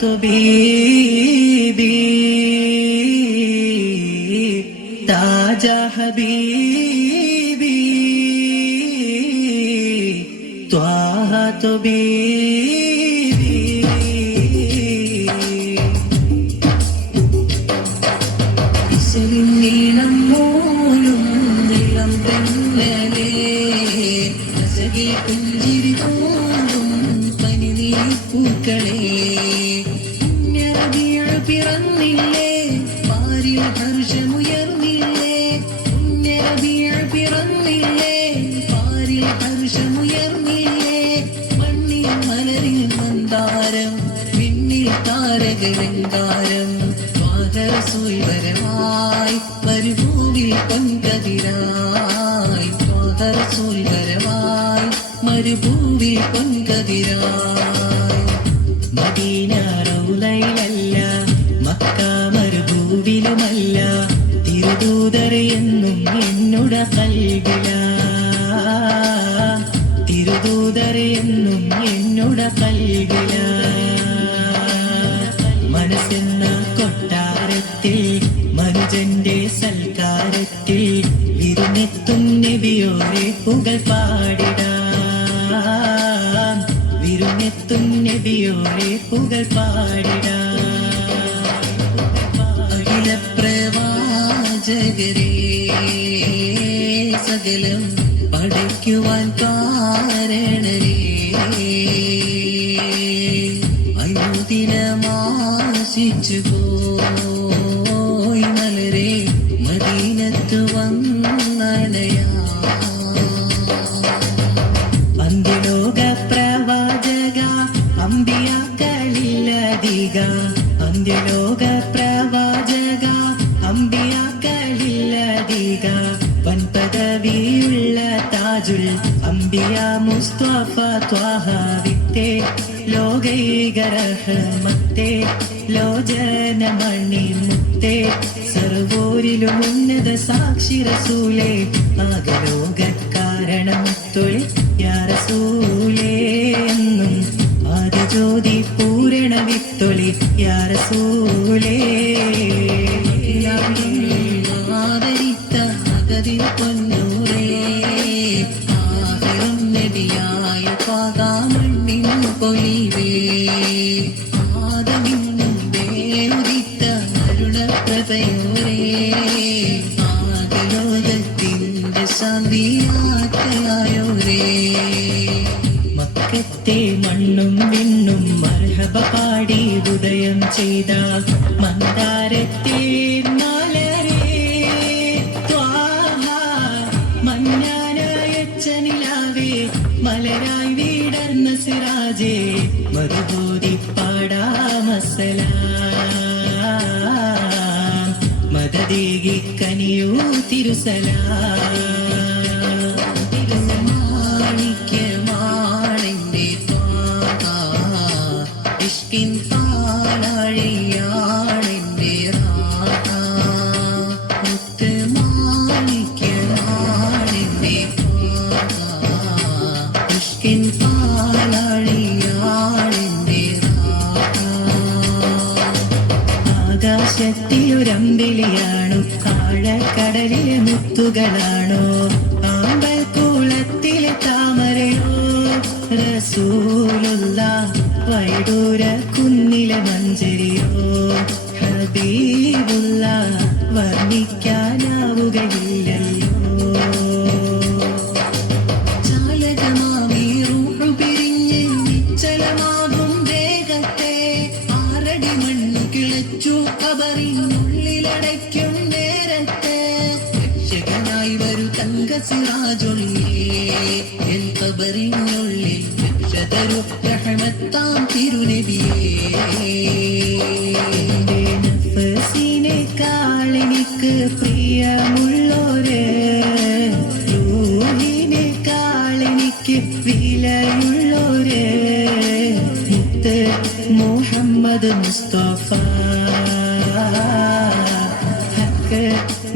तो बीबी ताजा हबीबी त्वाहा तो बीबी ഇശലിനീളം മൂലും നിലം പെണ്ണലേ അസകി പുഞ്ചിരി തോന്നും പനിനീർപ്പൂക്കളെ പിറന്നില്ലേ പാരിൽ ഹർഷമുയർന്നില്ലേ പിറന്നില്ലേ പാരിൽ ഹർഷമുയർന്നില്ലേ മണ്ണിൽ മലരിൽ മന്ദാരം വിണ്ണിൽ താരകലങ്കാരം സ്വാഗതസൂൽവരമായി മരുഭൂവിൽ പൊൻകതിരായി സ്വാഗതസൂൽവരമായി മരുഭൂവിൽ പൊൻകതിരായി മദീന റൗളയിലല്ല മക്ക മരുഭൂവിലുമല്ല തിരുദൂതർ എന്നും എന്നുട കൽബില തിരുദൂതർ എന്നും എന്നുട കൽബില മനസ്സെന്ന കൊട്ടാരത്തിൽ മനുജന്റെ സൽക്കാരത്തിൽ വിരുന്നെത്തും നബിയോരെ പുകൾ പാടിടാം വിരുന്നെത്തും നബിയോരെ പുകൾ പാടിടാം അഖില പ്രവാചകരേ സകലം പഠിക്കുവാൻ കാരണരേ അനുദിനമാശിച്ചു പോയി മലരെ മദീനത്ത് വന്നണയാ അന്ത്യലോക പ്രവാചക അമ്പിയാക്കളില്ലധിക അന്ത്യലോക പ്രവാചക അമ്പിയാക്കളില്ലധിക വൻപദവിയുള്ള താജുൽ അംബിയ മുസ്തഫ ത്വാഹ വിത്തേ ലോകൈക റഹ്മത്തേ ലോചനമണി മുത്തേ സർവോരിലും ഉന്നത സാക്ഷി റസൂലേ ആകലോകക്കാരണം തൊഴിൽ യാ റസൂലേ എന്നും ആദിജ്യോതി പൂരണ വിത്തൊളി യാ റസൂലേ ആദരിത്ത അഗതിൽ പൊന്നൂരേ ആഹിറം നബിയായ പാകാമണ്ണിൻ പൊലിവേ ആദമിന്നും ഉദിത്ത അരുണപ്രഭയോരേ ശാന്തിയാറ്റലായോരേ. മക്കത്തെ മണ്ണും വിണ്ണും മർഹബ പാടി ഉദയം ചെയ്ത മന്ദാരത്തെ മലരേ ത്വാഹ മഞ്ഞാനായച്ച നിലാവേ മലരായി വീടർന്ന സിറാജേ മധുബോധി പാടാമസലാം മദദേകി കനിയൂ തിരുസലാം. മാണിക്യമാണെന്റെ ത്വാഹ ഇഷ്കിൻ പാലാഴിയാണെന്റെ റാഹ. മുത്ത് മാണിക്യമാണെന്റെ ത്വാഹ ഇഷ്കിൻ പാലാഴിയാണെന്റെ റാഹ. ആകാശത്തിലൊരമ്പിളിയാണോ ആഴക്കടലിലെ മുത്തുകളാണോ ആമ്പൽ കൂളത്തിലെ താമരയോ റസൂലുള്ളാഹ് വൈഡൂര കുന്നിലെ മഞ്ചരിയോ ഹബീബുള്ളാഹ് വർണ്ണിക്കാനാവുകയില്ലല്ലോ. ചാലകമാമി റൂഹ് പിരിഞ്ഞ് നിശ്ചലമാകും ദേഹത്തെ ആറടി മണ്ണ് കിളച്ചു ഖബറിനുള്ളിലടയ്ക്കും നേരത്തെ രക്ഷകനായി വരൂ തങ്ക സിറാജൊളിയേ എൻ ഖബറിനുള്ളിൽ രക്ഷതരു റഹ്മത്താം തിരുനബിയേ. എന്റെ നഫ്സിനെക്കാളെനിക്ക് പ്രിയമുള്ളോര് റൂഹിനെക്കാളെനിക്ക് വിലയുള്ളോര് മുത്ത് മുഹമ്മദ് മുസ്തഫ ഹക്ക്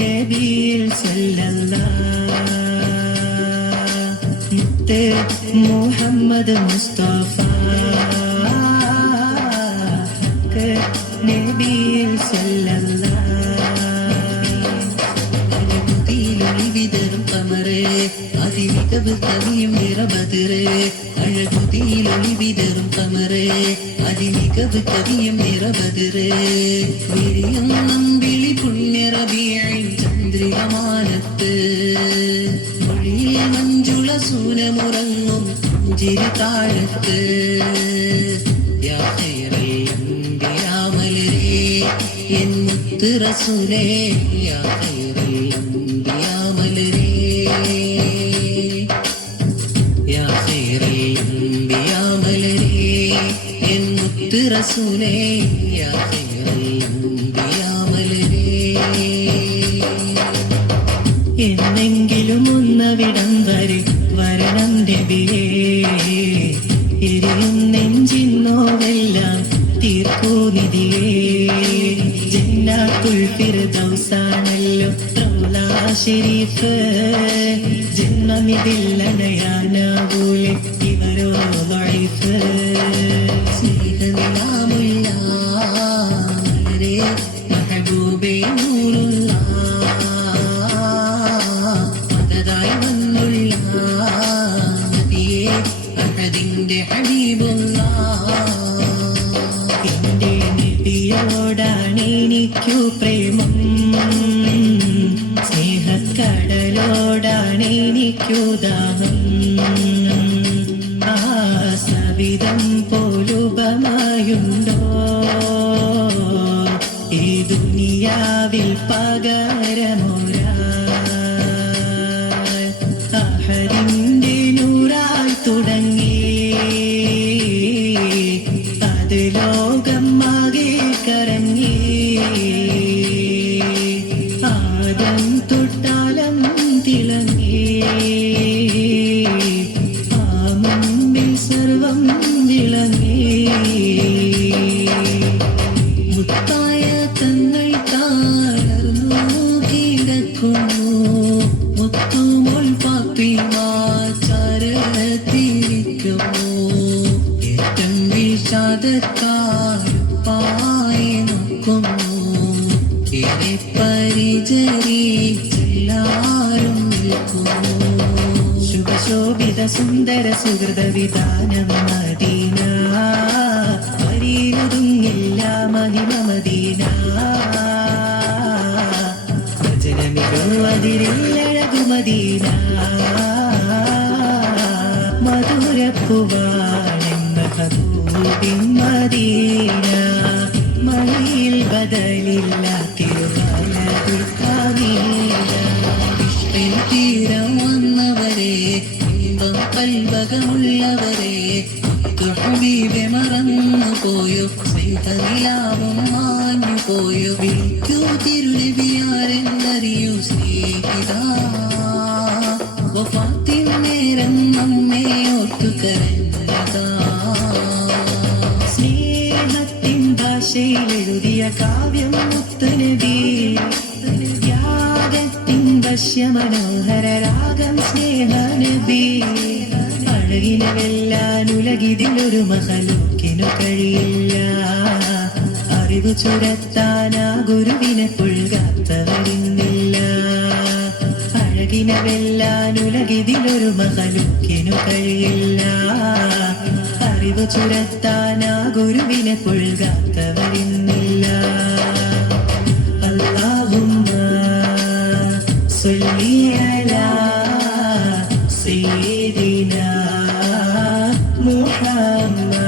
നബിയിൽ സല്ലല്ലാഹ്. മുത്ത് മുഹമ്മദ് മുസ്തഫ ഹക്ക് നബിയിൽ സല്ലല്ലാഹ്. വിതറും കമറ് അതിമികവ് കവിയും നിറബദറ്. അഴകുതിയിലൊളി വിതറും കമറ് അതിമികവ് കവിയും നിറബദറ്. വിരിയും നമ്പിളി പുണ്യ റബീഇൻ ചന്ദ്രികമാനത്ത് മൊഴിയിൽ മഞ്ജുള സൂനമുറങ്ങും പുഞ്ചിരി താഴത്ത്. യാ ഖൈറൽ അംബിയാ മലരേ എൻ മുത്ത് റസൂലേ യാ ഖൈറൽ അംബിയാ മലരേ യാ ഖൈറൽ അംബിയാ മലരേ എൻ മുത്ത് റസൂലേ യാ ഖൈറൽ അംബിയാ മലരേ. എന്നെങ്കിലും ഒന്നവിടം വരെ വരണം നബിയേ. എരിയും നെഞ്ചിൻ നോവെല്ലാം തീർക്കൂ നിധിയേ. ജന്നാത്തുൽ ഫിർദൗസാണല്ലോ റൗള ശരീഫ്. ജന്മമിതില്ലണയാനാവൂലെ ഇവരോ ദഈഫ്. സ്നേഹനിലാമുള്ള മലരേ മെഹബൂബേ നൂറുല്ലാഹ് മദദായി വന്നുള്ള നബിയേ അഹദിന്റെ ഹബീബുല്ലാഹ്. എന്റെ നബിയോടാണെനിക്കു പ്രേമം സ്നേഹക്കടലോടാണെനിക്കു ദാഹം. ആ സവിധം പോലുപമായുണ്ടോ ഈ ദുനിയാവിൽ പകരമൊരാ. അഹദിന്റെ നൂറായി തുടങ്ങി അത് ലോകം ആകെ കറങ്ങി. ആദം തൊട്ടാലം തിളങ്ങി ആ മുമ്പിൽ സർവം വിളങ്ങി. മുത്തായ തങ്ങൾ താഴർന്നു കിടക്കുന്നു മുത്തുമോൾ ഫാത്തിമ ചാരത്തിരിക്കുന്നു. ഏറ്റം വിഷാദക്കാരുപ്പായി നോക്കുന്നു ഏറെ പരിചരിച്ചെല്ലാരും നിൽക്കുന്നു. ശുഭശോഭിത സുന്ദര സുഹൃത വിധാനം മദീന വരിയിലൊതുങ്ങില്ല മഹിമ മദീന. വചനമിതോ അതിരില്ലഴകു മദീന. മധുരപ്പുവാണെന്ന ഹബൂബിൻ മദീന മഴയിൽ ബദലില്ല തിരുവലതുൽ അമീന ഇഷ്ടിൻ തീരം വന്നവരെ ഇമ്പം കൽവകമുള്ളവരെ ഹബീബെ മറന്നു പോയോ സ്നേഹനിലാവും മാഞ്ഞു പോയോ വിളിക്കൂ തിരുനബിയാരെന്നറിയൂ സ്നേഹിത വഫാത്തിൻ നേരം നമ്മെ ഓർത്തു കരഞ്ഞതാ സ്നേഹത്തിൻ ഭാഷയിൽ എഴുതിയ കാവ്യം മുത്തുനബി ത്യാഗത്തിൻ വശ്യമനോഹര രാഗം സ്നേഹനബി അഴകിനെ വെല്ലാൻ ഉലകിതിലൊരു മഹലൂക്കിനു കഴിയില്ല അറിവ് ചുരത്താൻ ആ ഗുരുവിനെ പുൽകാത്തവരിന്നില്ല അഴകിനെ വെല്ലാൻ ഉലകിതിലൊരു മഹലൂക്കിനു കഴിയില്ല അറിവ് ചുരത്താൻ ആ ഗുരുവിനെ പുൽകാത്തവരിന്നില്ല അല്ലാഹുമ്മ സ്വല്ലി അലാ സയ്യിദിനാ മുഹമ്മദ്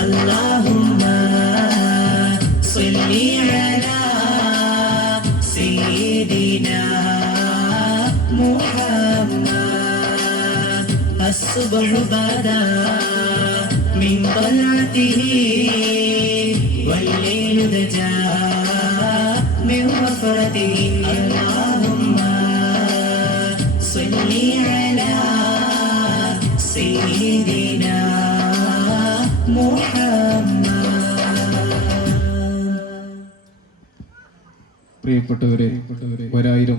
അല്ലാഹുമ്മ സ്വല്ലി അലാ സയ്യിദിനാ മുഹമ്മദ് അസ്സുബ്ഹു ബദാ മിൻ തലഅതിഹി വല്ലൈലു ദജാ മിൻ വഫറതിഹി അല്ലാഹുമ്മ സ്വല്ലി അലാ സയ്യിദിനാ മുഹമ്മദ്. പ്രിയപ്പെട്ടവരെ 1000